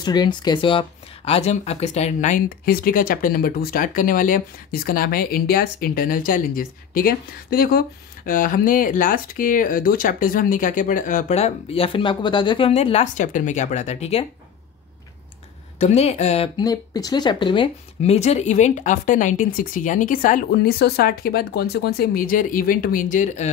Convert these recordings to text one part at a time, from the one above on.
Students, कैसे हो आप। आज हम आपके स्टैंडर्ड 9th हिस्ट्री का चैप्टर नंबर 2 स्टार्ट करने वाले हैं, जिसका नाम है इंडियाज़ इंटरनल चैलेंजेस। ठीक है, तो देखो हमने लास्ट के 2 चैप्टर्स में हमने क्या क्या पढ़ा, या फिर मैं आपको बता दूं कि हमने लास्ट चैप्टर में क्या पढ़ा था। ठीक है, तो हमने अपने पिछले चैप्टर में मेजर इवेंट आफ्टर 1960 यानी कि साल 1960 के बाद कौन से मेजर इवेंट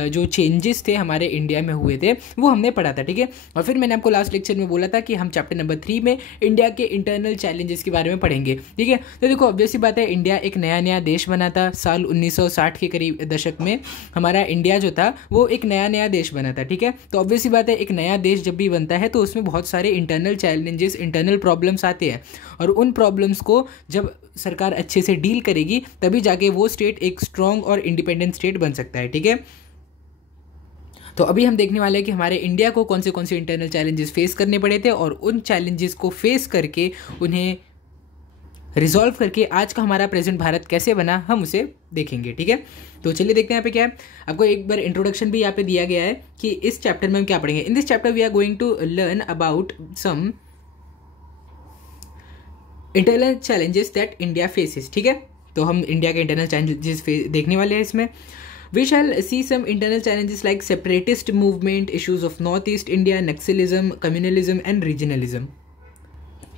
जो चेंजेस थे हमारे इंडिया में हुए थे वो हमने पढ़ा था। ठीक है, और फिर मैंने आपको लास्ट लेक्चर में बोला था कि हम चैप्टर नंबर 3 में इंडिया के इंटरनल चैलेंजेस के बारे में पढ़ेंगे। ठीक है, तो देखो ऑब्वियस सी बात है, इंडिया एक नया देश बना था साल 1960 के करीब दशक में। हमारा इंडिया जो था वो एक नया देश बना था। ठीक है, तो ऑब्वियस सी बात है, एक नया देश जब भी बनता है तो उसमें बहुत सारे इंटरनल चैलेंजेस, इंटरनल प्रॉब्लम्स आते हैं, और उन प्रॉब्लम्स को जब सरकार अच्छे से डील करेगी तभी जाके वो स्टेट एक स्ट्रॉन्ग और इंडिपेंडेंट स्टेट बन सकता है। ठीक है, तो अभी हम देखने वाले हैं कि हमारे इंडिया को कौन से इंटरनल चैलेंजेस फेस करने पड़े थे, और उन चैलेंजेस को फेस करके उन्हें रिजॉल्व करके आज का हमारा प्रेजेंट भारत कैसे बना, हम उसे देखेंगे। ठीक है, तो चलिए देखते हैं यहाँ पे क्या है। आपको एक बार इंट्रोडक्शन भी यहाँ पे दिया गया है कि इस चैप्टर में हम क्या पढ़ेंगे। In this chapter we are going to learn about some internal challenges that India faces. ठीक है, तो हम इंडिया के इंटरनल चैलेंजेस देखने वाले हैं इसमें। We shall see some internal challenges like separatist movement, issues of north east India, naxalism, communalism and regionalism.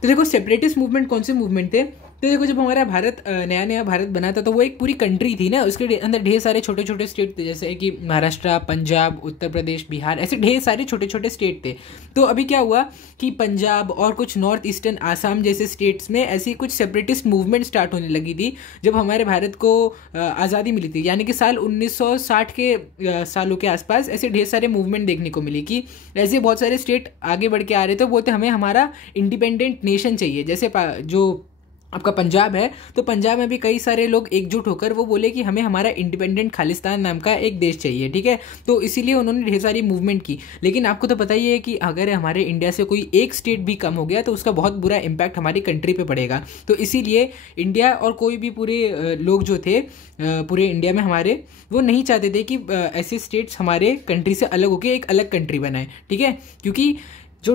तो देखो सेपरेटिस्ट मूवमेंट कौन से मूवमेंट थे। तो देखो जब हमारा भारत नया भारत बना था तो वो एक पूरी कंट्री थी ना, उसके अंदर ढेर सारे छोटे स्टेट थे, जैसे कि महाराष्ट्र, पंजाब, उत्तर प्रदेश, बिहार, ऐसे ढेर सारे छोटे स्टेट थे। तो अभी क्या हुआ कि पंजाब और कुछ नॉर्थ ईस्टर्न आसाम जैसे स्टेट्स में ऐसी कुछ सेपरेटिस्ट मूवमेंट स्टार्ट होने लगी थी जब हमारे भारत को आज़ादी मिली थी, यानी कि साल 1960 के सालों के आसपास ऐसे ढेर सारे मूवमेंट देखने को मिली कि ऐसे बहुत सारे स्टेट आगे बढ़ के आ रहे थे, बोलते हमें हमारा इंडिपेंडेंट नेशन चाहिए। जैसे जो आपका पंजाब है, तो पंजाब में भी कई सारे लोग एकजुट होकर वो बोले कि हमें हमारा इंडिपेंडेंट खालिस्तान नाम का एक देश चाहिए। ठीक है, तो इसीलिए उन्होंने ढेर सारी मूवमेंट की। लेकिन आपको तो पता ही है कि अगर हमारे इंडिया से कोई एक स्टेट भी कम हो गया तो उसका बहुत बुरा इम्पैक्ट हमारी कंट्री पे पड़ेगा। तो इसीलिए इंडिया और कोई भी पूरे लोग जो थे पूरे इंडिया में हमारे, वो नहीं चाहते थे कि ऐसे स्टेट्स हमारे कंट्री से अलग होकर एक अलग कंट्री बनाए। ठीक है, क्योंकि जो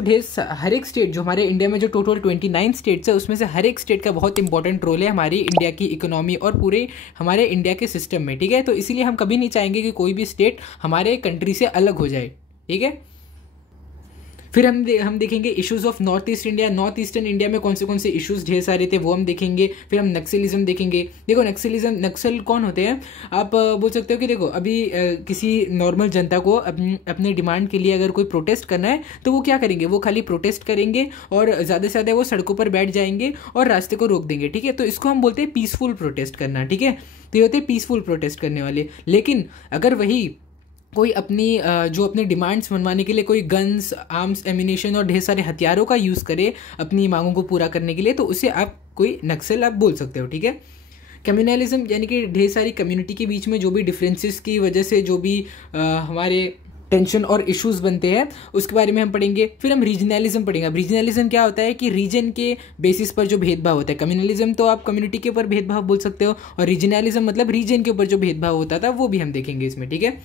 हर एक स्टेट, जो हमारे इंडिया में जो टोटल 29 स्टेट्स है, उसमें से हर एक स्टेट का बहुत इंपॉर्टेंट रोल है हमारी इंडिया की इकोनॉमी और पूरे हमारे इंडिया के सिस्टम में। ठीक है, तो इसीलिए हम कभी नहीं चाहेंगे कि कोई भी स्टेट हमारे कंट्री से अलग हो जाए। ठीक है, फिर हम देखेंगे issues of north east India. North eastern India में कौन से इश्यूज ढेर सारे थे वो हम देखेंगे। फिर हम नक्सलिज्म देखेंगे। देखो नक्सल कौन होते हैं, आप बोल सकते हो कि देखो अभी किसी नॉर्मल जनता को अपने डिमांड के लिए अगर कोई प्रोटेस्ट करना है तो वो क्या करेंगे, वो खाली प्रोटेस्ट करेंगे और ज़्यादा से ज़्यादा वो सड़कों पर बैठ जाएंगे और रास्ते को रोक देंगे। ठीक है, तो इसको हम बोलते हैं पीसफुल प्रोटेस्ट करना। ठीक है, तो ये होते हैं पीसफुल प्रोटेस्ट करने वाले। लेकिन अगर वही कोई अपनी डिमांड्स मनवाने के लिए कोई गन्स, आर्म्स, एम्यूनेशन और ढेर सारे हथियारों का यूज़ करे अपनी मांगों को पूरा करने के लिए, तो उसे आप कोई नक्सल आप बोल सकते हो। ठीक है, कम्युनलिज्म यानी कि ढेर सारी कम्युनिटी के बीच में जो भी डिफरेंसेस की वजह से जो भी हमारे टेंशन और इश्यूज बनते हैं उसके बारे में हम पढ़ेंगे। फिर हम रीजनलिज्म पढ़ेंगे। रीजनलिज्म क्या होता है कि रीजन के बेसिस पर जो भेदभाव होता है। कम्युनलिज्म तो आप कम्युनिटी के ऊपर भेदभाव बोल सकते हो, और रीजनलिज्म मतलब रीजन के ऊपर जो भेदभाव होता था वो भी हम देखेंगे इसमें। ठीक है,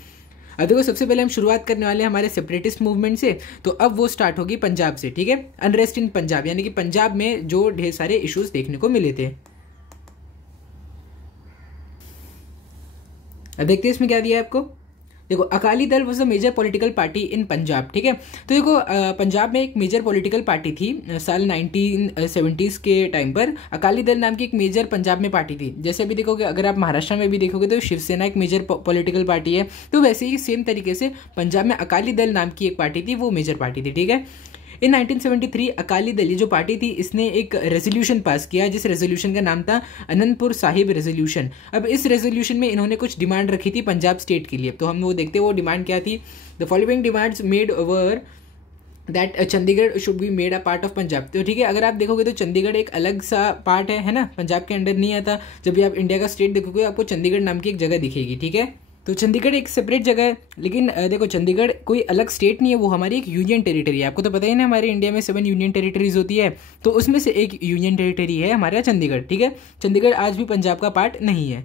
अब देखो सबसे पहले हम शुरुआत करने वाले हैं हमारे सेपरेटिस्ट मूवमेंट से। तो अब वो स्टार्ट होगी पंजाब से। ठीक है, अनरेस्ट इन पंजाब, यानी कि पंजाब में जो ढेर सारे इश्यूज देखने को मिले थे। अब देखते हैं इसमें क्या दिया है आपको। देखो Akali Dal was a major political party in Punjab. ठीक है, तो देखो पंजाब में एक मेजर पॉलिटिकल पार्टी थी साल 1970s के टाइम पर। अकाली दल नाम की एक मेजर पंजाब में पार्टी थी। जैसे अभी देखोगे, अगर आप महाराष्ट्र में भी देखोगे तो शिवसेना एक मेजर पॉलिटिकल पार्टी है, तो वैसे ही सेम तरीके से पंजाब में अकाली दल नाम की एक पार्टी थी, वो मेजर पार्टी थी। ठीक है, इन 1973 अकाली दल जो पार्टी थी इसने एक रेजोल्यूशन पास किया, जिस रेजोल्यूशन का नाम था अनंतपुर साहिब रेजोल्यूशन। अब इस रेजोल्यूशन में इन्होंने कुछ डिमांड रखी थी पंजाब स्टेट के लिए, तो हम वो देखते हैं वो डिमांड क्या थी। The following demands made were that Chandigarh should be made a part of Punjab. तो ठीक है, अगर आप देखोगे तो चंडीगढ़ एक अलग सा पार्ट है ना, पंजाब के अंडर नहीं आता। जब भी आप इंडिया का स्टेट देखोगे आपको चंडीगढ़ नाम की एक जगह दिखेगी। ठीक है, तो चंडीगढ़ एक सेपरेट जगह है, लेकिन देखो चंडीगढ़ कोई अलग स्टेट नहीं है, वो हमारी एक यूनियन टेरिटरी है। आपको तो पता ही ना, हमारे इंडिया में 7 यूनियन टेरिटरीज होती है, तो उसमें से एक यूनियन टेरिटरी है हमारा चंडीगढ़। ठीक है, चंडीगढ़ आज भी पंजाब का पार्ट नहीं है।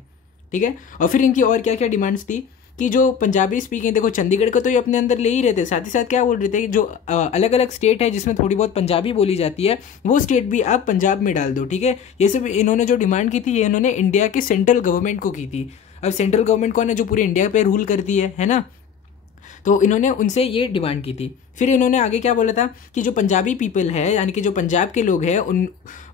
ठीक है, और फिर इनकी और क्या क्या डिमांड्स थी। कि जो पंजाबी स्पीकिंग, देखो चंडीगढ़ को तो ये अपने अंदर ले ही रहते, साथ ही साथ क्या बोल रहे थे कि जो अलग अलग स्टेट है जिसमें थोड़ी बहुत पंजाबी बोली जाती है वो स्टेट भी आप पंजाब में डाल दो, ठीक है। ये सब इन्होंने जो डिमांड की थी ये इन्होंने इंडिया के सेंट्रल गवर्नमेंट को की थी। अब सेंट्रल गवर्नमेंट कौन है, जो पूरे इंडिया पे रूल करती है ना, तो इन्होंने उनसे ये डिमांड की थी। फिर इन्होंने आगे क्या बोला था कि जो पंजाबी पीपल है यानी कि जो पंजाब के लोग हैं उन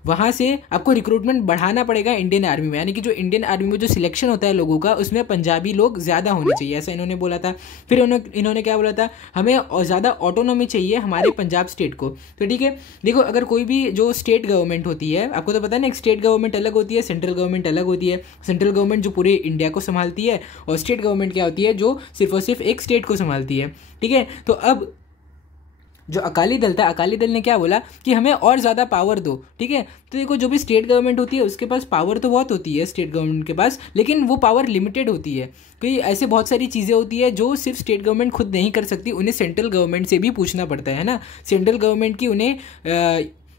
वहाँ से आपको रिक्रूटमेंट बढ़ाना पड़ेगा इंडियन आर्मी में, यानी कि जो इंडियन आर्मी में जो सिलेक्शन होता है लोगों का उसमें पंजाबी लोग ज़्यादा होने चाहिए, ऐसा इन्होंने बोला था। फिर इन्होंने क्या बोला था, हमें और ज़्यादा ऑटोनॉमी चाहिए हमारे पंजाब स्टेट को। तो ठीक है, देखो अगर कोई भी जो स्टेट गवर्नमेंट होती है, आपको तो पता है ना, एक स्टेट गवर्नमेंट अलग होती है, सेंट्रल गवर्नमेंट अलग होती है। सेंट्रल गवर्नमेंट जो पूरे इंडिया को संभालती है और स्टेट गवर्नमेंट क्या होती है जो सिर्फ और सिर्फ एक स्टेट को संभालती है, ठीक है। तो अब जो अकाली दल था, अकाली दल ने क्या बोला कि हमें और ज़्यादा पावर दो, ठीक है। तो देखो जो भी स्टेट गवर्नमेंट होती है उसके पास पावर तो बहुत होती है स्टेट गवर्नमेंट के पास, लेकिन वो पावर लिमिटेड होती है, क्योंकि ऐसे बहुत सारी चीज़ें होती है जो सिर्फ स्टेट गवर्नमेंट खुद नहीं कर सकती, उन्हें सेंट्रल गवर्नमेंट से भी पूछना पड़ता है ना। सेंट्रल गवर्नमेंट की उन्हें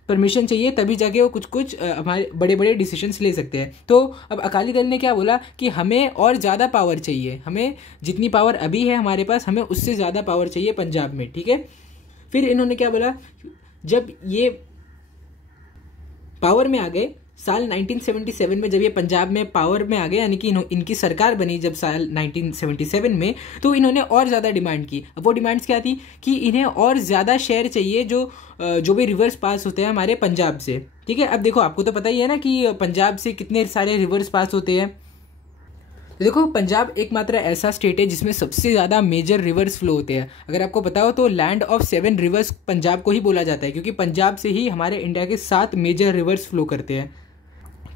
परमिशन चाहिए तभी जाके वो कुछ हमारे बड़े बड़े डिसीजंस ले सकते हैं। तो अब अकाली दल ने क्या बोला कि हमें और ज़्यादा पावर चाहिए, हमें जितनी पावर अभी है हमारे पास हमें उससे ज़्यादा पावर चाहिए पंजाब में, ठीक है। फिर इन्होंने क्या बोला, जब ये पावर में आ गए साल 1977 में, जब ये पंजाब में पावर में आ गए यानी कि इनकी सरकार बनी जब साल 1977 में, तो इन्होंने और ज़्यादा डिमांड की। अब वो डिमांड्स क्या थी कि इन्हें और ज़्यादा शेयर चाहिए जो भी रिवर्स पास होते हैं हमारे पंजाब से, ठीक है। अब देखो आपको तो पता ही है ना कि पंजाब से कितने सारे रिवर्स पास होते हैं। तो देखो पंजाब एकमात्र ऐसा स्टेट है जिसमें सबसे ज़्यादा मेजर रिवर्स फ्लो होते हैं। अगर आपको पता हो तो लैंड ऑफ 7 रिवर्स पंजाब को ही बोला जाता है, क्योंकि पंजाब से ही हमारे इंडिया के 7 मेजर रिवर्स फ्लो करते हैं।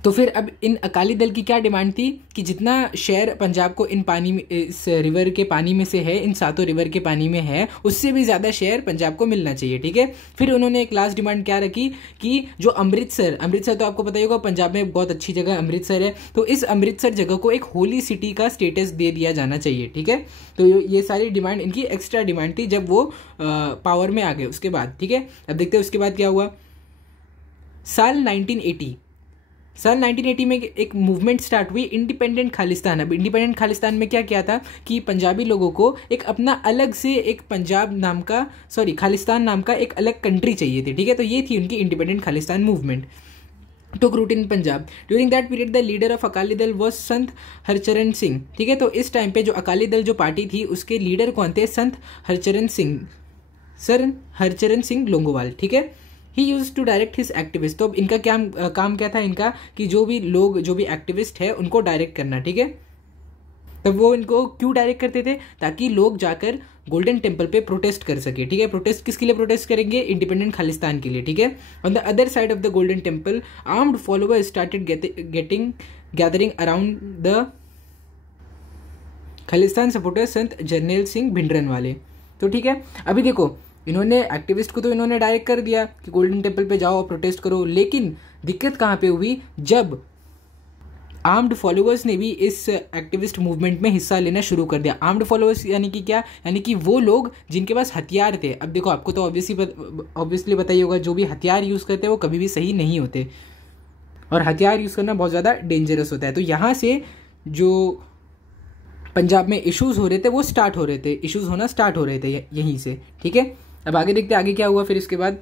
तो फिर अब इन अकाली दल की क्या डिमांड थी कि जितना शेयर पंजाब को इन पानी में, इस रिवर के पानी में से है, इन 7 रिवर के पानी में है, उससे भी ज़्यादा शेयर पंजाब को मिलना चाहिए, ठीक है। फिर उन्होंने एक लास्ट डिमांड क्या रखी कि जो अमृतसर तो आपको पता ही होगा पंजाब में बहुत अच्छी जगह अमृतसर है, तो इस अमृतसर जगह को एक होली सिटी का स्टेटस दे दिया जाना चाहिए, ठीक है। तो ये सारी डिमांड इनकी एक्स्ट्रा डिमांड थी जब वो पावर में आ गए उसके बाद, ठीक है। अब देखते हैं उसके बाद क्या हुआ। साल 1980 में एक मूवमेंट स्टार्ट हुई, इंडिपेंडेंट खालिस्तान। अब इंडिपेंडेंट खालिस्तान में क्या किया था कि पंजाबी लोगों को एक अपना अलग से एक खालिस्तान नाम का एक अलग कंट्री चाहिए थी, ठीक है। तो ये थी उनकी independent Khalistan movement took root in Punjab. During that period the leader of Akali Dal was संत हरचरण सिंह, ठीक है। तो इस टाइम पे जो अकाली दल जो पार्टी थी उसके लीडर कौन थे, संत हरचरण सिंह लोंगोवाल, ठीक है। He use to direct his activist. तो अब इनका क्या काम क्या था इनका कि जो भी एक्टिविस्ट है उनको डायरेक्ट करना, ठीक है। तब वो इनको क्यों डायरेक्ट करते थे, ताकि लोग जाकर गोल्डन टेम्पल पे प्रोटेस्ट कर सके, ठीक है। प्रोटेस्ट किसके लिए प्रोटेस्ट करेंगे, इंडिपेंडेंट खालिस्तान के लिए, ठीक है। On the other side of the golden temple armed followers started gathering around the Khalistan supporter संत जरनैल सिंह भिंडरनवाले। तो ठीक है, अभी देखो इन्होंने एक्टिविस्ट को तो इन्होंने डायरेक्ट कर दिया कि गोल्डन टेम्पल पे जाओ और प्रोटेस्ट करो, लेकिन दिक्कत कहाँ पे हुई, जब आर्म्ड फॉलोअर्स ने भी इस एक्टिविस्ट मूवमेंट में हिस्सा लेना शुरू कर दिया। आर्म्ड फॉलोअर्स यानी कि क्या, यानी कि वो लोग जिनके पास हथियार थे। अब देखो आपको तो ऑब्वियसली पता ही होगा, जो भी हथियार यूज़ करते हैं वो कभी भी सही नहीं होते और हथियार यूज़ करना बहुत ज़्यादा डेंजरस होता है। तो यहाँ से जो पंजाब में इश्यूज़ हो रहे थे वो इश्यूज़ होना स्टार्ट हो रहे थे यहीं से, ठीक है। अब आगे देखते आगे क्या हुआ। फिर इसके बाद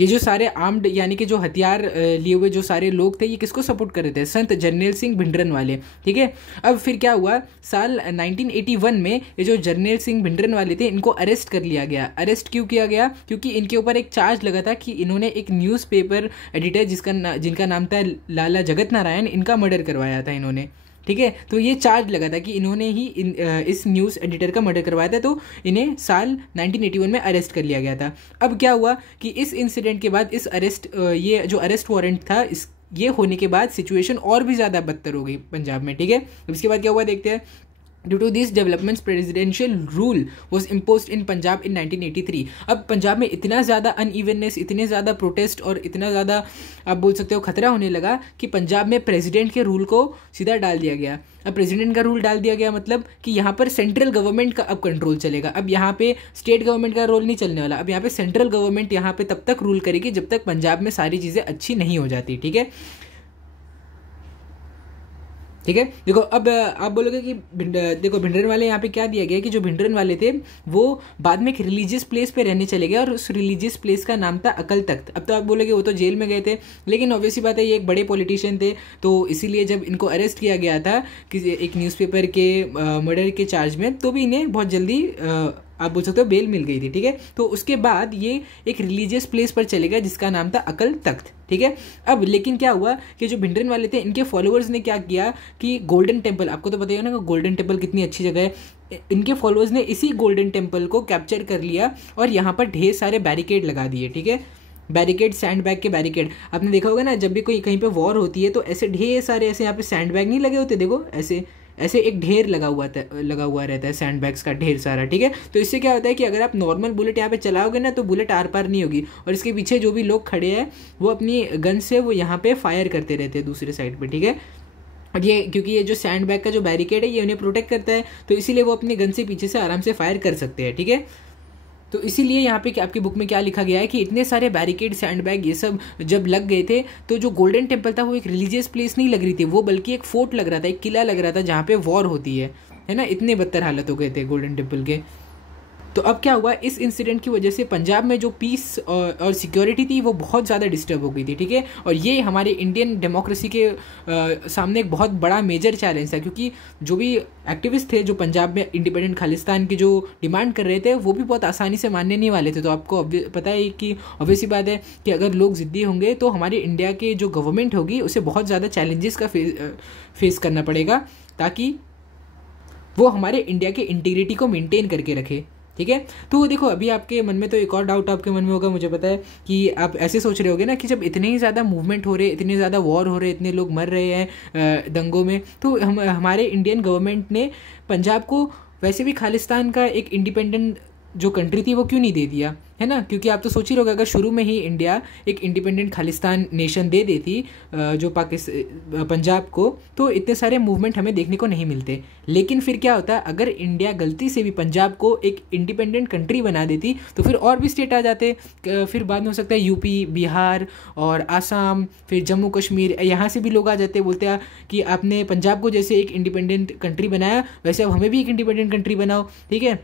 ये जो सारे आर्म्ड यानी कि जो हथियार लिए हुए जो सारे लोग थे ये किसको सपोर्ट कर रहे थे, संत जरनैल सिंह भिंडरनवाले, ठीक है। अब फिर क्या हुआ, साल 1981 में ये जो जरनैल सिंह भिंडरनवाले थे इनको अरेस्ट कर लिया गया। अरेस्ट क्यों किया गया, क्योंकि इनके ऊपर एक चार्ज लगा था कि इन्होंने एक न्यूज़पेपर एडिटर जिनका नाम था लाला जगत नारायण, इनका मर्डर करवाया था इन्होंने, ठीक है। तो ये चार्ज लगा था कि इन्होंने ही इस न्यूज़ एडिटर का मर्डर करवाया था, तो इन्हें साल 1981 में अरेस्ट कर लिया गया था। अब क्या हुआ कि इस इंसिडेंट के बाद ये जो अरेस्ट वारंट था ये होने के बाद सिचुएशन और भी ज़्यादा बदतर हो गई पंजाब में, ठीक है। इसके बाद क्या हुआ देखते हैं। Due to these developments, presidential rule was imposed in Punjab in 1983. अब पंजाब में इतना ज़्यादा अनइवननेस, इतने ज़्यादा प्रोटेस्ट और इतना ज़्यादा आप बोल सकते हो खतरा होने लगा कि पंजाब में प्रेसिडेंट के रूल को सीधा डाल दिया गया। अब प्रेसिडेंट का रूल डाल दिया गया मतलब कि यहाँ पर सेंट्रल गवर्नमेंट का अब कंट्रोल चलेगा। अब यहाँ पे स्टेट गवर्नमेंट का रोल नहीं चलने वाला। अब यहाँ पे सेंट्रल गवर्नमेंट यहाँ पे तब तक रूल करेगी जब तक पंजाब में सारी चीज़ें अच्छी नहीं हो जाती, ठीक है। ठीक है। देखो अब आप बोलोगे कि देखो भिंडरन वाले यहाँ पे क्या दिया गया कि जो भिंडरन वाले थे वो बाद में एक रिलीजियस प्लेस पे रहने चले गए और उस रिलीजियस प्लेस का नाम था अकल तख्त। अब तो आप बोलोगे वो तो जेल में गए थे, लेकिन ऑब्वियसली बात है ये एक बड़े पॉलिटिशियन थे, तो इसीलिए जब इनको अरेस्ट किया गया था किसी एक न्यूज़पेपर के मर्डर के चार्ज में, तो भी इन्हें बहुत जल्दी आप बोल सकते हो बेल मिल गई थी। ठीक है, तो उसके बाद ये एक रिलीजियस प्लेस पर चले गए जिसका नाम था अकल तख्त। ठीक है, अब लेकिन क्या हुआ कि जो भिंडरन वाले थे इनके फॉलोअर्स ने क्या किया कि गोल्डन टेम्पल, आपको तो पता ही है ना गोल्डन टेम्पल कितनी अच्छी जगह है, इनके फॉलोअर्स ने इसी गोल्डन टेम्पल को कैप्चर कर लिया और यहाँ पर ढेर सारे बैरिकेड लगा दिए। ठीक है, बैरिकेड, सैंड बैग के बैरिकेड। आपने देखा होगा ना जब भी कोई कहीं पे वॉर होती है तो ऐसे ढेर सारे ऐसे यहाँ पे सैंड बैग नहीं लगे होते, देखो ऐसे ऐसे एक ढेर लगा हुआ रहता है सैंड बैग्स का ढेर सारा। ठीक है, तो इससे क्या होता है कि अगर आप नॉर्मल बुलेट यहाँ पे चलाओगे ना तो बुलेट आर पार नहीं होगी, और इसके पीछे जो भी लोग खड़े हैं वो अपनी गन से वो यहाँ पे फायर करते रहते हैं दूसरे साइड पे। ठीक है, और ये क्योंकि ये जो सैंड बैग का जो बैरिकेड है ये उन्हें प्रोटेक्ट करता है, तो इसीलिए वो अपनी गन से पीछे से आराम से फायर कर सकते हैं। ठीक है, तो इसीलिए यहाँ पे आपकी बुक में क्या लिखा गया है कि इतने सारे बैरिकेड, सैंड बैग ये सब जब लग गए थे तो जो गोल्डन टेम्पल था वो एक रिलीजियस प्लेस नहीं लग रही थी, वो बल्कि एक फोर्ट लग रहा था, एक किला लग रहा था जहाँ पे वॉर होती है ना। इतने बदतर हालत हो गए थे गोल्डन टेम्पल के। तो अब क्या हुआ, इस इंसिडेंट की वजह से पंजाब में जो पीस और सिक्योरिटी थी वो बहुत ज़्यादा डिस्टर्ब हो गई थी। ठीक है, और ये हमारे इंडियन डेमोक्रेसी के सामने एक बहुत बड़ा मेजर चैलेंज था, क्योंकि जो भी एक्टिविस्ट थे जो पंजाब में इंडिपेंडेंट खालिस्तान की जो डिमांड कर रहे थे वो भी बहुत आसानी से मानने नहीं वाले थे। तो आपको पता है कि ऑब्वियसली बात है कि अगर लोग ज़िद्दी होंगे तो हमारे इंडिया के जो गवर्नमेंट होगी उसे बहुत ज़्यादा चैलेंजेस का फेस करना पड़ेगा, ताकि वो हमारे इंडिया की इंटीग्रिटी को मेंटेन करके रखे। ठीक है, तो देखो अभी आपके मन में तो एक और डाउट आपके मन में होगा, मुझे पता है कि आप ऐसे सोच रहे होगे ना कि जब इतने ही ज़्यादा मूवमेंट हो रहे, इतने ज़्यादा वॉर हो रहे, इतने लोग मर रहे हैं दंगों में, तो हमारे इंडियन गवर्नमेंट ने पंजाब को वैसे भी खालिस्तान का एक इंडिपेंडेंट जो कंट्री थी वो क्यों नहीं दे दिया, है ना। क्योंकि आप तो सोच ही रहोगे अगर शुरू में ही इंडिया एक इंडिपेंडेंट खालिस्तान नेशन दे देती जो पंजाब को, तो इतने सारे मूवमेंट हमें देखने को नहीं मिलते। लेकिन फिर क्या होता, अगर इंडिया गलती से भी पंजाब को एक इंडिपेंडेंट कंट्री बना देती तो फिर और भी स्टेट आ जाते, फिर बाद में हो सकता है यूपी, बिहार और आसाम, फिर जम्मू कश्मीर, यहाँ से भी लोग आ जाते, बोलते कि आपने पंजाब को जैसे एक इंडिपेंडेंट कंट्री बनाया वैसे अब हमें भी एक इंडिपेंडेंट कंट्री बनाओ। ठीक है,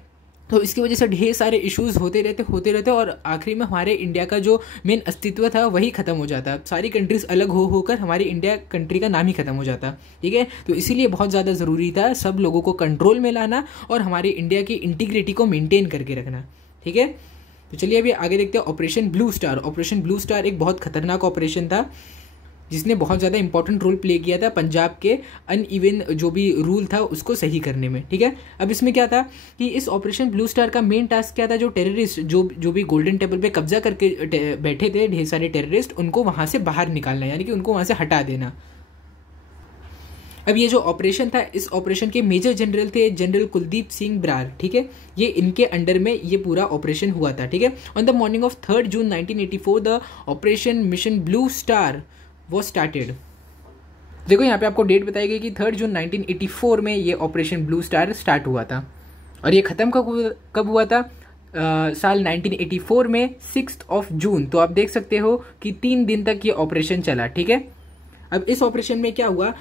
तो इसकी वजह से ढेर सारे इश्यूज होते रहते और आखिरी में हमारे इंडिया का जो मेन अस्तित्व था वही खत्म हो जाता, सारी कंट्रीज अलग होकर हमारी इंडिया कंट्री का नाम ही खत्म हो जाता। ठीक है, तो इसीलिए बहुत ज़्यादा ज़रूरी था सब लोगों को कंट्रोल में लाना और हमारी इंडिया की इंटीग्रिटी को मेंटेन करके रखना। ठीक है, तो चलिए अभी आगे देखते हैं operation blue star. Operation blue star एक बहुत खतरनाक ऑपरेशन था जिसने बहुत ज़्यादा इंपॉर्टेंट रोल प्ले किया था पंजाब के अनइवन जो भी रूल था उसको सही करने में। ठीक है, अब इसमें क्या था कि इस ऑपरेशन ब्लू स्टार का मेन टास्क क्या था, जो टेररिस्ट जो भी गोल्डन टेम्पल पे कब्जा करके बैठे थे ढेर सारे टेररिस्ट, उनको वहाँ से बाहर निकालना, यानी कि उनको वहाँ से हटा देना। अब ये जो ऑपरेशन था, इस ऑपरेशन के मेजर जनरल थे जनरल कुलदीप सिंह बरार। ठीक है, ये इनके अंडर में ये पूरा ऑपरेशन हुआ था। ठीक है, on the morning of 3 June 1984 the operation mission blue star वो स्टार्टेड। देखो यहाँ पे आपको डेट बताई गई कि 3 जून 1984 में ये ऑपरेशन ब्लू स्टार स्टार्ट हुआ था, और ये ख़त्म कब हुआ था, साल 1984 में 6 जून। तो आप देख सकते हो कि 3 दिन तक ये ऑपरेशन चला। ठीक है, अब इस ऑपरेशन में क्या हुआ,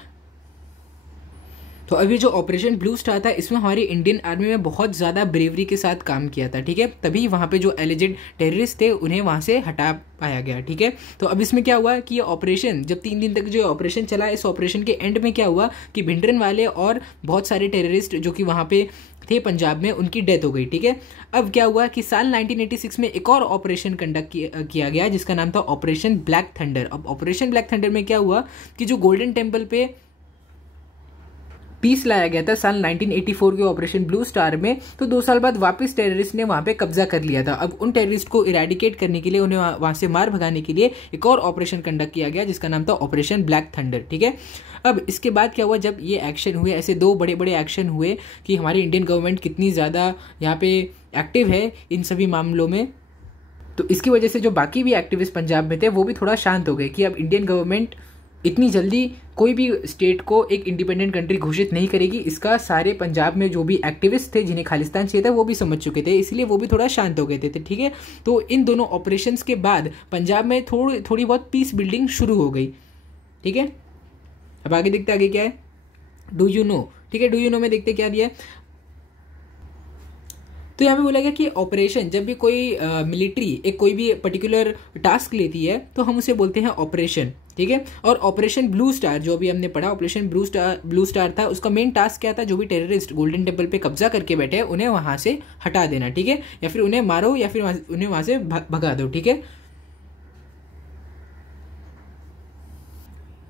तो अभी जो ऑपरेशन ब्लू स्टार था इसमें हमारी इंडियन आर्मी में बहुत ज़्यादा ब्रेवरी के साथ काम किया था। ठीक है, तभी वहाँ पे जो एलिजेड टेररिस्ट थे उन्हें वहाँ से हटा पाया गया। ठीक है, तो अब इसमें क्या हुआ कि ये ऑपरेशन जब 3 दिन तक जो ऑपरेशन चला, इस ऑपरेशन के एंड में क्या हुआ कि भिंडरन वाले और बहुत सारे टेररिस्ट जो कि वहाँ पे थे पंजाब में, उनकी डेथ हो गई। ठीक है, अब क्या हुआ कि साल 1986 में एक और ऑपरेशन कंडक्ट किया गया जिसका नाम था ऑपरेशन ब्लैक थंडर। अब ऑपरेशन ब्लैक थंडर में क्या हुआ कि जो गोल्डन टेम्पल पे पीस लाया गया था साल 1984 के ऑपरेशन ब्लू स्टार में, तो 2 साल बाद वापस टेररिस्ट ने वहां पे कब्जा कर लिया था। अब उन टेररिस्ट को इरेडिकेट करने के लिए, उन्हें वहां से मार भगाने के लिए एक और ऑपरेशन कंडक्ट किया गया जिसका नाम था ऑपरेशन ब्लैक थंडर। ठीक है, अब इसके बाद क्या हुआ, जब ये एक्शन हुए, ऐसे 2 बड़े बड़े एक्शन हुए कि हमारी इंडियन गवर्नमेंट कितनी ज़्यादा यहाँ पे एक्टिव है इन सभी मामलों में, तो इसकी वजह से जो बाकी भी एक्टिविस्ट पंजाब में थे वो भी थोड़ा शांत हो गए कि अब इंडियन गवर्नमेंट इतनी जल्दी कोई भी स्टेट को एक इंडिपेंडेंट कंट्री घोषित नहीं करेगी। इसका सारे पंजाब में जो भी एक्टिविस्ट थे जिन्हें खालिस्तान चाहिए था वो भी समझ चुके थे, इसलिए वो भी थोड़ा शांत हो गए थे। ठीक है, तो इन दोनों ऑपरेशंस के बाद पंजाब में थोड़ी बहुत पीस बिल्डिंग शुरू हो गई। ठीक है, अब आगे देखते आगे क्या है। डू यू नो, ठीक है, डू यू नो में देखते क्या दिया है। तो यहाँ पे बोला गया कि ऑपरेशन, जब भी कोई मिलिट्री एक कोई भी पर्टिकुलर टास्क लेती है तो हम उसे बोलते हैं ऑपरेशन, ठीक है। और ऑपरेशन ब्लू स्टार जो अभी हमने पढ़ा, ऑपरेशन ब्लू स्टार था, उसका मेन टास्क क्या था, जो भी टेररिस्ट गोल्डन टेम्पल पे कब्जा करके बैठे हैं उन्हें वहां से हटा देना, ठीक है, या फिर उन्हें मारो या फिर उन्हें वहां से भगा दो, ठीक है।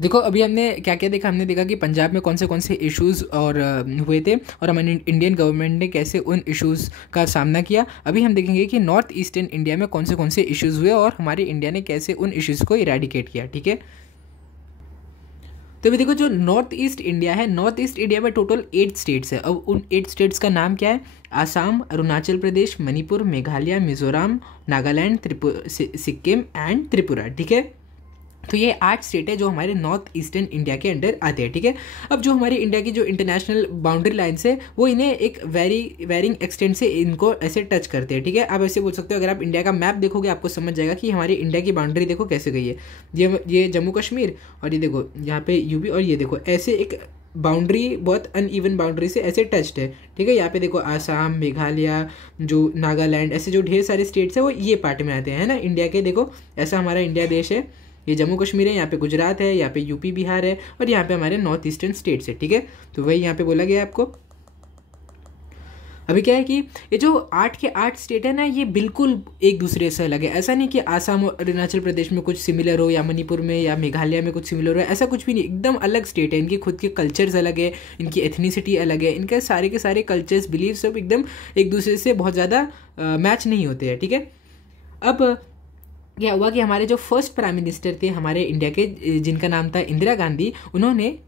देखो अभी हमने क्या क्या देखा, हमने देखा कि पंजाब में कौन से इश्यूज और हुए थे और हमारी इंडियन गवर्नमेंट ने कैसे उन इश्यूज का सामना किया। अभी हम देखेंगे कि नॉर्थ ईस्टर्न इंडिया में कौन से इश्यूज हुए और हमारी इंडिया ने कैसे उन इश्यूज को इरेडिकेट किया, ठीक है। तो अभी देखो जो नॉर्थ ईस्ट इंडिया है, नॉर्थ ईस्ट इंडिया में टोटल 8 स्टेट्स है। अब उन 8 स्टेट्स का नाम क्या है, आसाम, अरुणाचल प्रदेश, मणिपुर, मेघालय, मिजोरम, नागालैंड, सिक्किम एंड त्रिपुरा, ठीक है। तो ये 8 स्टेट है जो हमारे नॉर्थ ईस्टर्न इंडिया के अंडर आते हैं, ठीक है। अब जो हमारी इंडिया की जो इंटरनेशनल बाउंड्री लाइन्स है वो इन्हें एक वेरिंग एक्सटेंट से इनको ऐसे टच करते हैं, ठीक है। आप ऐसे बोल सकते हो, अगर आप इंडिया का मैप देखोगे आपको समझ जाएगा कि हमारी इंडिया की बाउंड्री देखो कैसे गई है। ये जम्मू कश्मीर और ये देखो यहाँ पे यूपी और ये देखो ऐसे एक बाउंड्री बहुत अनइवन बाउंड्री से ऐसे टच्ड है, ठीक है। यहाँ पे देखो आसाम, मेघालय, जो नागालैंड, ऐसे जो ढेर सारे स्टेट्स है वो ये पार्ट में आते हैं ना इंडिया के। देखो ऐसा हमारा इंडिया देश है, ये जम्मू कश्मीर है, यहाँ पे गुजरात है, यहाँ पे यूपी बिहार है और यहाँ पे हमारे नॉर्थ ईस्टर्न स्टेट्स है, ठीक है। तो वही यहाँ पे बोला गया है आपको। अभी क्या है कि ये जो 8 के 8 स्टेट है ना, ये बिल्कुल एक दूसरे से अलग है। ऐसा नहीं कि आसाम और अरुणाचल प्रदेश में कुछ सिमिलर हो या मणिपुर में या मेघालय में कुछ सिमिलर हो, ऐसा कुछ भी नहीं, एकदम अलग स्टेट है। इनकी खुद के कल्चर्स अलग है, इनकी एथनिसिटी अलग है, इनके सारे के सारे कल्चर्स, बिलीफ सब एकदम एक दूसरे से बहुत ज़्यादा मैच नहीं होते हैं, ठीक है। अब क्या हुआ कि हमारे जो फर्स्ट प्राइम मिनिस्टर थे हमारे इंडिया के, जिनका नाम था इंदिरा गांधी, उन्होंने,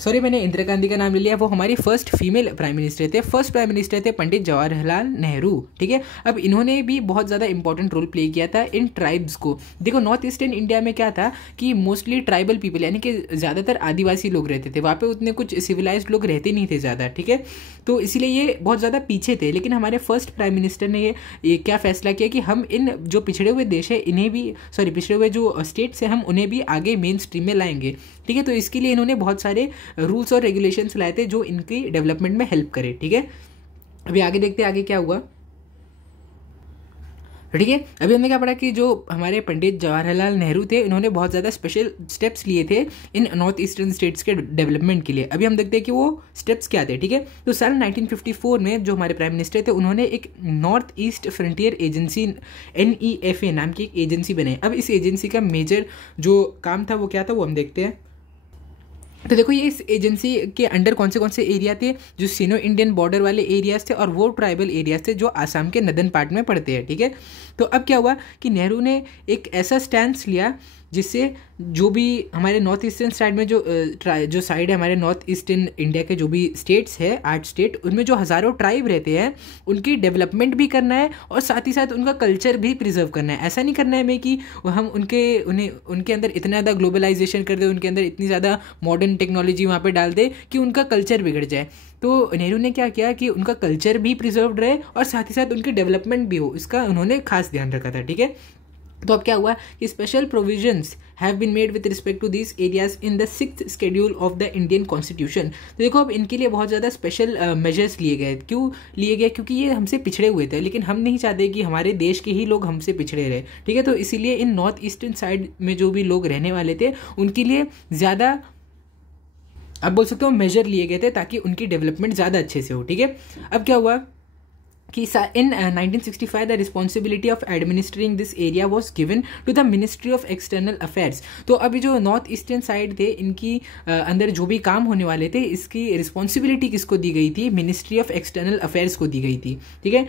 सॉरी मैंने इंदिरा गांधी का नाम ले लिया, वो हमारी फर्स्ट फीमेल प्राइम मिनिस्टर थे। फर्स्ट प्राइम मिनिस्टर थे पंडित जवाहरलाल नेहरू, ठीक है। अब इन्होंने भी बहुत ज़्यादा इंपॉर्टेंट रोल प्ले किया था इन ट्राइब्स को। देखो नॉर्थ ईस्टर्न इंडिया में क्या था कि मोस्टली ट्राइबल पीपल, यानी कि ज़्यादातर आदिवासी लोग रहते थे वहाँ पे, उतने कुछ सिविलाइज्ड लोग रहते नहीं थे ज़्यादा, ठीक है। तो इसीलिए ये बहुत ज़्यादा पीछे थे। लेकिन हमारे फर्स्ट प्राइम मिनिस्टर ने ये क्या फैसला किया कि हम इन जो पिछड़े हुए देश है इन्हें भी, सॉरी पिछड़े हुए जो स्टेट्स हैं हम उन्हें भी आगे मेन स्ट्रीम में लाएंगे, ठीक है। तो इसके लिए इन्होंने बहुत सारे रूल्स और रेगुलेशंस लाए थे जो इनकी डेवलपमेंट में हेल्प करे, ठीक है। अभी आगे देखते हैं आगे क्या हुआ, ठीक है। अभी हमने क्या पढ़ा कि जो हमारे पंडित जवाहरलाल नेहरू थे इन्होंने बहुत ज़्यादा स्पेशल स्टेप्स लिए थे इन नॉर्थ ईस्टर्न स्टेट्स के डेवलपमेंट के लिए। अभी हम देखते हैं कि वो स्टेप्स क्या थे, ठीक है। तो साल 1954 में जो हमारे प्राइम मिनिस्टर थे उन्होंने एक north east frontier agency NEFA नाम की एक एजेंसी बनाई। अब इस एजेंसी का मेजर जो काम था वो क्या था वो हम देखते हैं। तो देखो ये इस एजेंसी के अंडर कौन से एरिया थे, जो सिनो इंडियन बॉर्डर वाले एरियाज थे और वो ट्राइबल एरियाज थे जो आसाम के नदन पार्ट में पड़ते हैं, ठीक है। तो अब क्या हुआ कि नेहरू ने एक ऐसा स्टैंड लिया जिससे जो भी हमारे नॉर्थ ईस्टर्न साइड में जो साइड है हमारे नॉर्थ ईस्टर्न इंडिया के जो भी स्टेट्स है 8 स्टेट, उनमें जो हज़ारों ट्राइब रहते हैं उनकी डेवलपमेंट भी करना है और साथ ही साथ उनका कल्चर भी प्रिजर्व करना है। ऐसा नहीं करना है मैं कि हम उनके अंदर इतना ज़्यादा ग्लोबलाइजेशन कर दे, उनके अंदर इतनी ज़्यादा मॉडर्न टेक्नोलॉजी वहाँ पर डाल दे कि उनका कल्चर बिगड़ जाए। तो नेहरू ने क्या किया कि उनका कल्चर भी प्रिजर्व्ड रहे और साथ ही साथ उनकी डेवलपमेंट भी हो, इसका उन्होंने खास ध्यान रखा था, ठीक है। तो अब क्या हुआ कि special provisions have been made with respect to this areas in the 6th schedule of the Indian constitution. तो देखो अब इनके लिए बहुत ज़्यादा स्पेशल मेजर्स लिए गए। क्यों लिए गए? क्योंकि ये हमसे पिछड़े हुए थे, लेकिन हम नहीं चाहते कि हमारे देश के ही लोग हमसे पिछड़े रहे, ठीक है। तो इसीलिए इन नॉर्थ ईस्टर्न साइड में जो भी लोग रहने वाले थे उनके लिए ज़्यादा, आप बोल सकते हो, मेजर लिए गए थे ताकि उनकी डेवलपमेंट ज़्यादा अच्छे से हो, ठीक है। अब क्या हुआ कि in 1965 the responsibility of administering this area was given to the ministry of external affairs. तो अभी जो नॉर्थ ईस्टर्न साइड थे इनकी अंदर जो भी काम होने वाले थे इसकी रिस्पॉन्सिबिलिटी किसको दी गई थी? मिनिस्ट्री ऑफ एक्सटर्नल अफेयर्स को दी गई थी, ठीक है।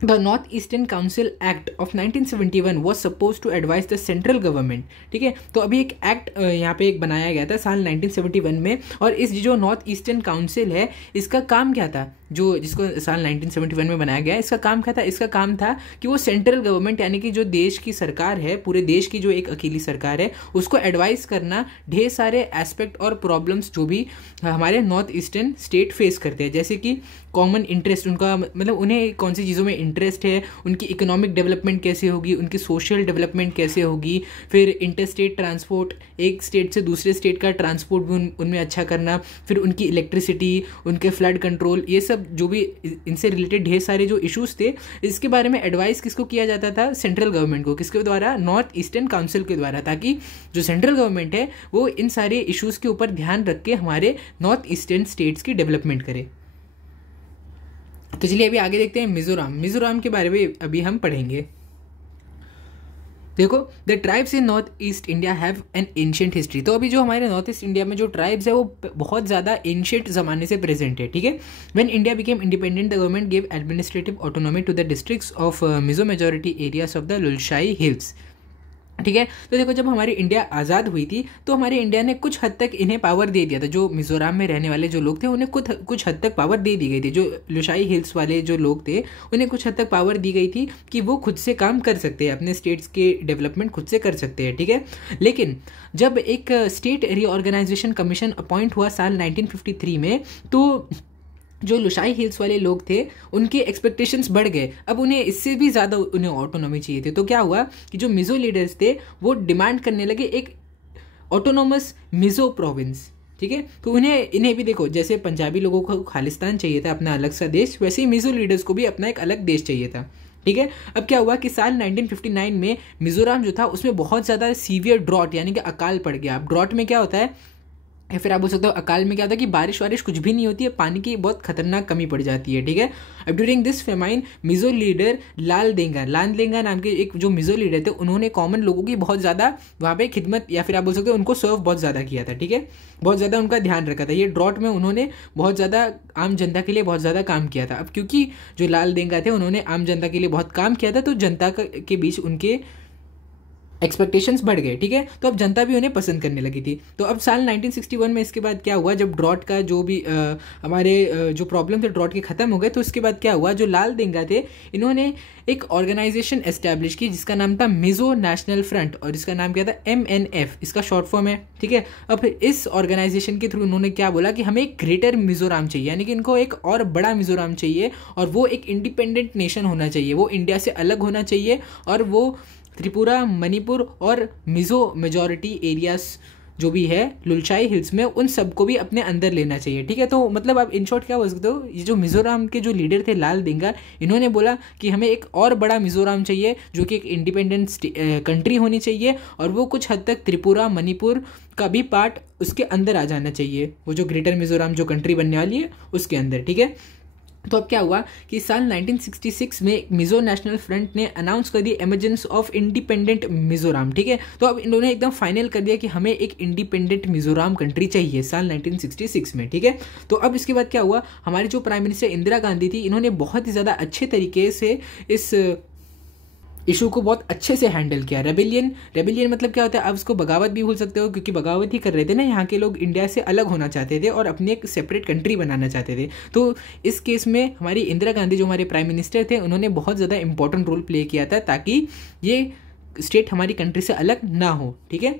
The North Eastern Council Act of 1971 was supposed to advise the central government, ठीक है। तो अभी एक एक्ट यहाँ पे एक बनाया गया था साल 1971 में, और इस जो नॉर्थ ईस्टर्न काउंसिल है इसका काम क्या था? जो जिसको साल 1971 में बनाया गया, इसका काम क्या था? इसका काम था कि वो सेंट्रल गवर्नमेंट यानी कि जो देश की सरकार है, पूरे देश की जो एक अकेली सरकार है, उसको एडवाइस करना ढेर सारे एस्पेक्ट और प्रॉब्लम्स जो भी हमारे नॉर्थ ईस्टर्न स्टेट फेस करते हैं, जैसे कि कॉमन इंटरेस्ट उनका, मतलब उन्हें कौन सी चीज़ों में इंटरेस्ट है, उनकी इकोनॉमिक डेवलपमेंट कैसे होगी, उनकी सोशल डेवलपमेंट कैसे होगी, फिर इंटर स्टेट ट्रांसपोर्ट, एक स्टेट से दूसरे स्टेट का ट्रांसपोर्ट भी उनमें अच्छा करना, फिर उनकी इलेक्ट्रिसिटी, उनके फ्लड कंट्रोल, ये सब जो भी इनसे रिलेटेड ढेर सारे जो इश्यूज़ थे, इसके बारे में एडवाइस किसको किया जाता था? सेंट्रल गवर्नमेंट को। किसके द्वारा? नॉर्थ ईस्टर्न काउंसिल के द्वारा, ताकि जो सेंट्रल गवर्नमेंट है वो इन सारे इश्यूज़ के ऊपर ध्यान रख के हमारे नॉर्थ ईस्टर्न स्टेट्स की डेवलपमेंट करे। तो चलिए अभी आगे देखते हैं मिजोरम के बारे में अभी हम पढ़ेंगे। देखो, the tribes in north east India have an ancient history. तो अभी जो हमारे नॉर्थ ईस्ट इंडिया में जो ट्राइब्स है वो बहुत ज़्यादा एंशिएंट ज़माने से प्रेजेंट है, ठीक है। When India became independent, the government give administrative autonomy to the districts of Mizo majority areas of the Lushai hills, ठीक है। तो देखो, जब हमारी इंडिया आज़ाद हुई थी तो हमारी इंडिया ने कुछ हद तक इन्हें पावर दे दिया था। जो मिजोरम में रहने वाले जो लोग थे उन्हें कुछ हद तक पावर दे दी गई थी। जो लुशाई हिल्स वाले जो लोग थे उन्हें कुछ हद तक पावर दी गई थी कि वो खुद से काम कर सकते हैं, अपने स्टेट्स के डेवलपमेंट खुद से कर सकते हैं, ठीक है। लेकिन जब एक स्टेट रीऑर्गेनाइजेशन कमीशन अपॉइंट हुआ साल 1953 में, तो जो लुशाई हिल्स वाले लोग थे उनके एक्सपेक्टेशंस बढ़ गए। अब उन्हें इससे भी ज़्यादा उन्हें ऑटोनॉमी चाहिए थी। तो क्या हुआ कि जो मिजो लीडर्स थे वो डिमांड करने लगे एक ऑटोनोमस मिजो प्रोविंस, ठीक है। तो इन्हें भी देखो, जैसे पंजाबी लोगों को खालिस्तान चाहिए था, अपना अलग सा देश, वैसे ही मिजो लीडर्स को भी अपना एक अलग देश चाहिए था, ठीक है। अब क्या हुआ कि साल 1959 में मिजोरम जो था उसमें बहुत ज़्यादा सीवियर ड्रॉट यानी कि अकाल पड़ गया। अब ड्रॉट में क्या होता है, या फिर आप बोल सकते हो अकाल में क्या होता है कि बारिश वारिश कुछ भी नहीं होती है, पानी की बहुत खतरनाक कमी पड़ जाती है, ठीक है। अब during this famine Mizo leader Lal Denga नाम के एक जो मिजो लीडर थे, उन्होंने कॉमन लोगों की बहुत ज़्यादा वहाँ पे खिदमत या फिर आप बोल सकते हो उनको सर्व बहुत ज़्यादा किया था, ठीक है। बहुत ज़्यादा उनका ध्यान रखा था। ये ड्रॉट में उन्होंने बहुत ज़्यादा आम जनता के लिए बहुत ज़्यादा काम किया था। अब क्योंकि जो लाल देंगा थे उन्होंने आम जनता के लिए बहुत काम किया था, तो जनता के बीच उनके एक्सपेक्टेशंस बढ़ गए, ठीक है। तो अब जनता भी उन्हें पसंद करने लगी थी। तो अब साल 1961 में इसके बाद क्या हुआ, जब ड्रॉट का जो भी हमारे जो प्रॉब्लम थे ड्रॉट के ख़त्म हो गए, तो उसके बाद क्या हुआ, जो लाल देंगा थे इन्होंने एक ऑर्गेनाइजेशन एस्टैब्लिश की जिसका नाम था मिजो नेशनल फ्रंट, और इसका नाम क्या था, MNF, इसका शॉर्ट फॉर्म है, ठीक है। अब फिर इस ऑर्गेनाइजेशन के थ्रू उन्होंने क्या बोला कि हमें एक ग्रेटर मिजोरम चाहिए, यानी कि इनको एक और बड़ा मिजोरम चाहिए, और वो एक इंडिपेंडेंट नेशन होना चाहिए, वो इंडिया से अलग होना चाहिए, और वो त्रिपुरा, मणिपुर और मिजो मेजॉरिटी एरियाज जो भी है लुलशाई हिल्स में, उन सबको भी अपने अंदर लेना चाहिए, ठीक है। तो मतलब आप इन शॉर्ट क्या बोल सकते हो, ये जो मिजोरम के जो लीडर थे लाल देंगा, इन्होंने बोला कि हमें एक और बड़ा मिजोरम चाहिए जो कि एक इंडिपेंडेंट कंट्री होनी चाहिए, और वो कुछ हद तक त्रिपुरा, मणिपुर का भी पार्ट उसके अंदर आ जाना चाहिए, वो जो ग्रेटर मिजोरम जो कंट्री बनने वाली है उसके अंदर, ठीक है। तो अब क्या हुआ कि साल 1966 में मिजो नेशनल फ्रंट ने अनाउंस कर दिया इमरजेंस ऑफ इंडिपेंडेंट मिजोरम, ठीक है। तो अब इन्होंने एकदम फाइनल कर दिया कि हमें एक इंडिपेंडेंट मिजोरम कंट्री चाहिए साल 1966 में, ठीक है। तो अब इसके बाद क्या हुआ, हमारी जो प्राइम मिनिस्टर इंदिरा गांधी थी, इन्होंने बहुत ही ज़्यादा अच्छे तरीके से इस इशू को बहुत अच्छे से हैंडल किया। रेबिलियन मतलब क्या होता है, आप उसको बगावत भी बोल सकते हो, क्योंकि बगावत ही कर रहे थे ना, यहाँ के लोग इंडिया से अलग होना चाहते थे और अपनी एक सेपरेट कंट्री बनाना चाहते थे। तो इस केस में हमारी इंदिरा गांधी जो हमारे प्राइम मिनिस्टर थे, उन्होंने बहुत ज़्यादा इंपॉर्टेंट रोल प्ले किया था ताकि ये स्टेट हमारी कंट्री से अलग ना हो, ठीक है।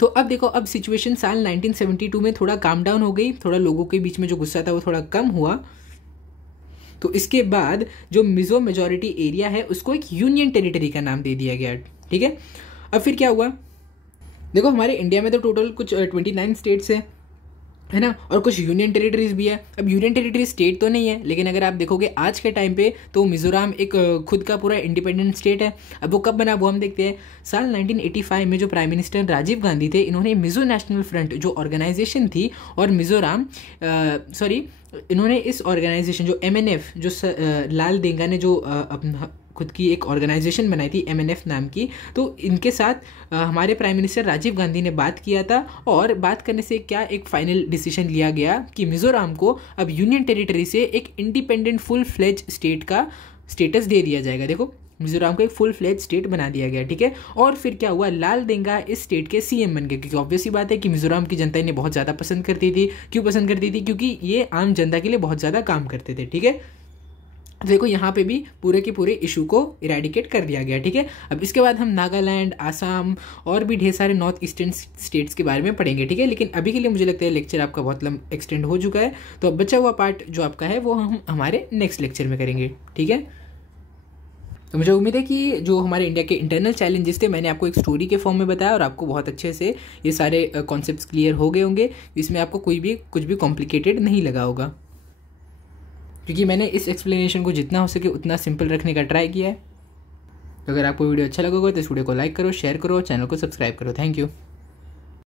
तो अब देखो, अब सिचुएशन साल 1972 में थोड़ा काम डाउन हो गई, थोड़ा लोगों के बीच में जो गुस्सा था वो थोड़ा कम हुआ। तो इसके बाद जो मिजो मेजॉरिटी एरिया है उसको एक यूनियन टेरिटरी का नाम दे दिया गया, ठीक है। अब फिर क्या हुआ, देखो हमारे इंडिया में तो टोटल कुछ 29 स्टेट्स है ना, और कुछ यूनियन टेरिटरीज भी है। अब यूनियन टेरिटरी स्टेट तो नहीं है, लेकिन अगर आप देखोगे आज के टाइम पे तो मिजोरम एक खुद का पूरा इंडिपेंडेंट स्टेट है। अब वो कब बना वो हम देखते हैं। साल 1985 में जो प्राइम मिनिस्टर राजीव गांधी थे, इन्होंने मिजो नेशनल फ्रंट जो ऑर्गेनाइजेशन थी और मिजोरम इन्होंने इस ऑर्गेनाइजेशन जो MNF जो लाल देंगा ने जो अपना खुद की एक ऑर्गेनाइजेशन बनाई थी MNF नाम की, तो इनके साथ हमारे प्राइम मिनिस्टर राजीव गांधी ने बात किया था, और बात करने से क्या एक फाइनल डिसीजन लिया गया कि मिजोरम को अब यूनियन टेरिटरी से एक इंडिपेंडेंट फुल फ्लेज स्टेट का स्टेटस दे दिया जाएगा। देखो, मिजोरम को एक फुल फ्लेज स्टेट बना दिया गया, ठीक है। और फिर क्या हुआ, लाल देंगा इस स्टेट के सीएम बन गए, क्योंकि ऑब्वियस सी बात है कि मिजोरम की जनता इन्हें बहुत ज़्यादा पसंद करती थी। क्यों पसंद करती थी? क्योंकि ये आम जनता के लिए बहुत ज़्यादा काम करते थे, ठीक है। देखो यहाँ पे भी पूरे के पूरे इशू को इरेडिकेट कर दिया गया, ठीक है। अब इसके बाद हम नागालैंड, आसाम और भी ढेर सारे नॉर्थ ईस्टर्न स्टेट्स के बारे में पढ़ेंगे, ठीक है। लेकिन अभी के लिए मुझे लगता है लेक्चर आपका बहुत एक्सटेंड हो चुका है, तो अब बचा हुआ पार्ट जो आपका है वो हम हमारे नेक्स्ट लेक्चर में करेंगे, ठीक है। तो मुझे उम्मीद है कि जो हमारे इंडिया के इंटरनल चैलेंजेस थे मैंने आपको एक स्टोरी के फॉर्म में बताया और आपको बहुत अच्छे से ये सारे कॉन्सेप्ट्स क्लियर हो गए होंगे। इसमें आपको कुछ भी कॉम्प्लिकेटेड नहीं लगा होगा, क्योंकि मैंने इस एक्सप्लेनेशन को जितना हो सके उतना सिंपल रखने का ट्राई किया है। तो अगर आपको वीडियो अच्छा लगा होगा तो इस वीडियो को लाइक करो, शेयर करो और चैनल को सब्सक्राइब करो। Thank you.